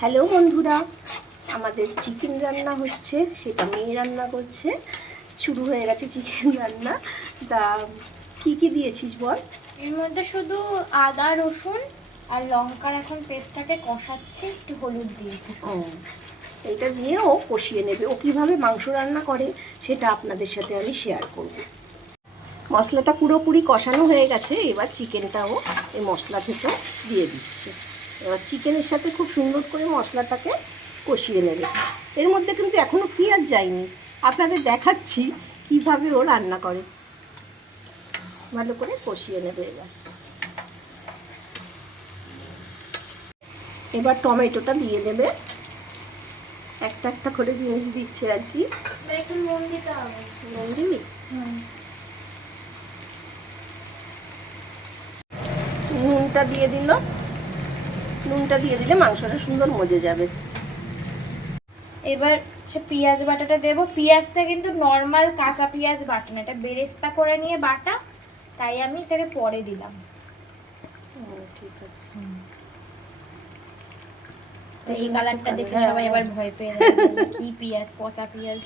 Hello বন্ধুরা, আমাদের chicken রান্না হচ্ছে, সেটা মেয়ে রান্না করছে। শুরু হয়ে গেছে চিকেন রান্না। তা কি কি দিয়েছিস বল? এর মধ্যে শুধু আদা রসুন আর লঙ্কার এখন পেস্টটাকে কষাচ্ছি, একটু হলুদ দিয়েছি। এইটা দিয়ে ও কষিয়ে নেবে। ও কীভাবে মাংস রান্না করে সেটা আপনাদের সাথে আমি শেয়ার করব। মশলাটা পুরোপুরি কষানো হয়ে গেছে, এবার চিকেনটাও এই মশলা থেকে দিয়ে দিচ্ছে। এবার চিকেনের সাথে খুব সুন্দর করে মশলাটাকে কষিয়ে নেবে। এর মধ্যে কিন্তু এখনও পেঁয়াজ যায়নি, আপনাদের দেখাচ্ছি কিভাবে ও রান্না করে। ভালো করে কষিয়ে নেবে। এবার টমেটোটা দিয়ে দেবে। একটা একটা করে জিনিস দিচ্ছে আর কি। একটু নুন দিতে হবে। নুন দিবি? নুনটা দিয়ে দিল। নুনটা দিয়ে দিলে মাংসটা সুন্দর মজে যাবে। এবার পেঁয়াজ বাটাটা দেবো। পেঁয়াজটা কিন্তু নর্মাল কাঁচা পেঁয়াজ বাটা না, এটা বেরেস্তা করে নিয়ে বাটা, তাই আমি এটাকে পরে দিলাম। ঠিক আছে। এই কালারটা দেখে সবাই আবার ভয় পেয়ে যাবে, কি পেঁয়াজ, পচা পেঁয়াজ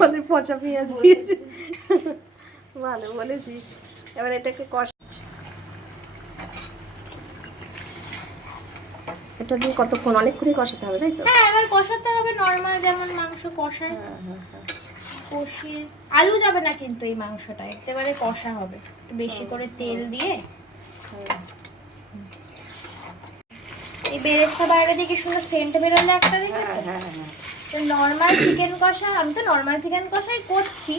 বলে পচা পেঁয়াজ দিয়েছে। ভালো বলেছিস। এবার এটাকে এটা দিয়ে কতক্ষণ? অনেকক্ষণই কষাতে হবে, তাই তো? হ্যাঁ, এবার কষাতে হবে নর্মাল যেমন মাংস কষায়। কষিয়ে আলু যাবে না কিন্তু এই মাংসটা একেবারে কষা হবে, বেশি করে তেল দিয়ে। এই বেরেস্তা বাইরে দিকে শুনে সেন্ট বেরোলে একটা দেখেছো? তো নর্মাল চিকেন কষা, আমি তো নর্মাল চিকেন কষাই করছি,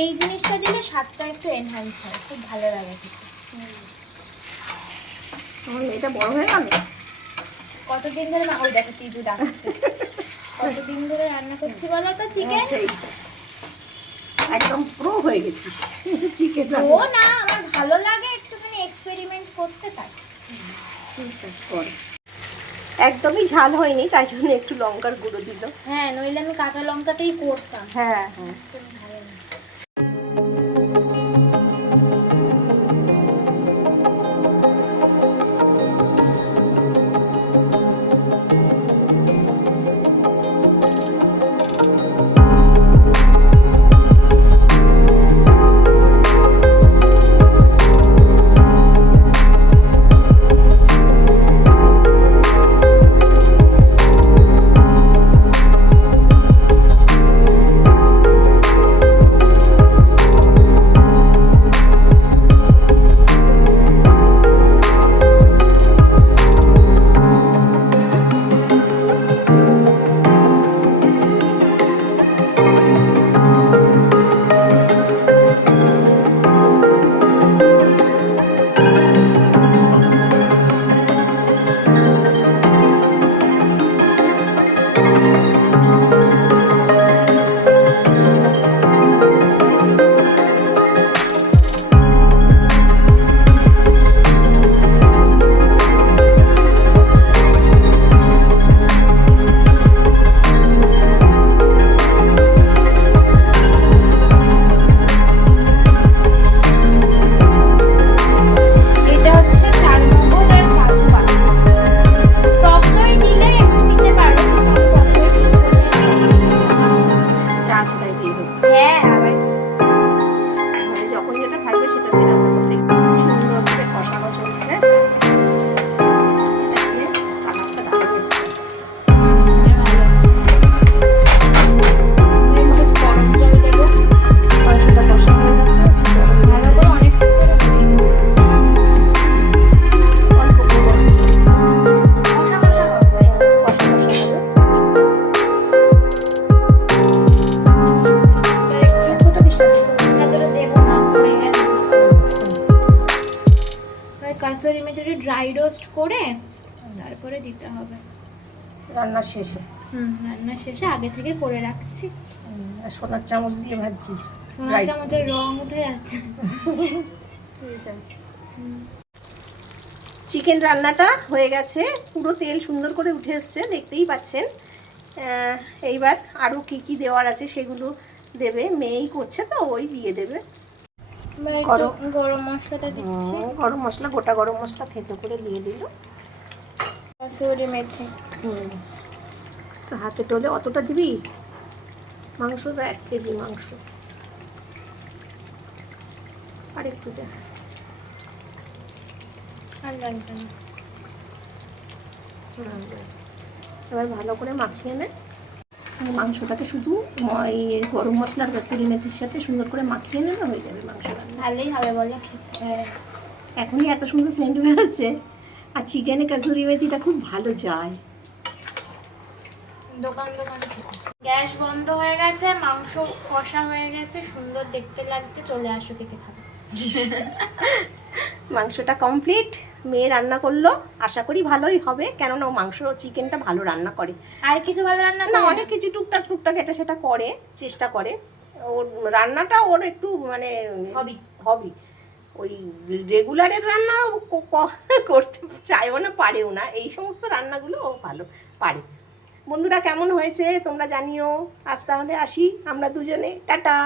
এই জিনিসটা দিলে স্বাদটা একটু এনহ্যান্স হয়, খুব ভালো লাগে খেতে। এটা বড় হয়ে গেল। কতদিন ধরে ওই দেখো তিজু ডাকছে। কতদিন ধরে রান্না করছি বলো তো চিকেন? একদম প্রো হয়ে গেছিস চিকেন। ও না, আমার ভালো লাগে একটুখানি এক্সপেরিমেন্ট করতে, তাই। একদমই ঝাল হয়নি, তাই জন্য একটু লঙ্কার গুঁড়ো দিল। হ্যাঁ, নইলে আমি কাঁচা লঙ্কাটাই করতাম। হ্যাঁ। কাসুরি মেথিটা ড্রাই রোস্ট করে তারপরে দিতে হবে রান্নার শেষে। রান্নার শেষে আগে থেকে করে রাখছি। সোনার চামচ দিয়ে ভাজছিস? সোনার চামচের রং উঠে যাচ্ছে। চিকেন রান্নাটা হয়ে গেছে, পুরো তেল সুন্দর করে উঠে এসছে, দেখতেই পাচ্ছেন। এইবার আরও কি কি দেওয়ার আছে সেগুলো দেবে, মেয়েই করছে তো ওই দিয়ে দেবে। গরম মশলাটা দিচ্ছি। গরম মশলা, গোটা গরম মশলা থেতো করে দিয়ে দিল। কসুরি মেথি। তো হাতে টোলে অতটা দিবি? মাংস তো 1 কেজি মাংস, আর একটু দে। আর লাগবে না। এবার ভালো করে মাখিয়ে নে। মাংসটাকে শুধু এই গরম মশলার কসুরি মেথির সাথে সুন্দর করে মাখিয়ে নেবে, হয়ে যাবে মাংস রান্না। ভালোই হবে বলো খেতে। হ্যাঁ, এখনই এত সুন্দর সেন্ট বেরোচ্ছে, আর চিকেনে কসুরি মেথিটা খুব ভালো যায়। দোকান গ্যাস বন্ধ হয়ে গেছে, মাংস কষা হয়ে গেছে, সুন্দর দেখতে লাগছে, চলে আসো খেতে খাবে। মাংসটা কমপ্লিট, মেয়ে রান্না করলো, আশা করি ভালোই হবে, কেননা ও মাংস চিকেনটা ভালো রান্না করে। আর কিছু ভালো রান্না না, করে অনেক কিছু টুকটাক এটা সেটা করে, চেষ্টা করে। ওর রান্নাটা ওর একটু মানে হবি। ওই রেগুলারের রান্না ও করতে চায়ও না, পারেও না। এই সমস্ত রান্নাগুলো ও ভালো পারে। বন্ধুরা, কেমন হয়েছে তোমরা জানিও। আজ তাহলে আসি আমরা দুজনে, টাটা।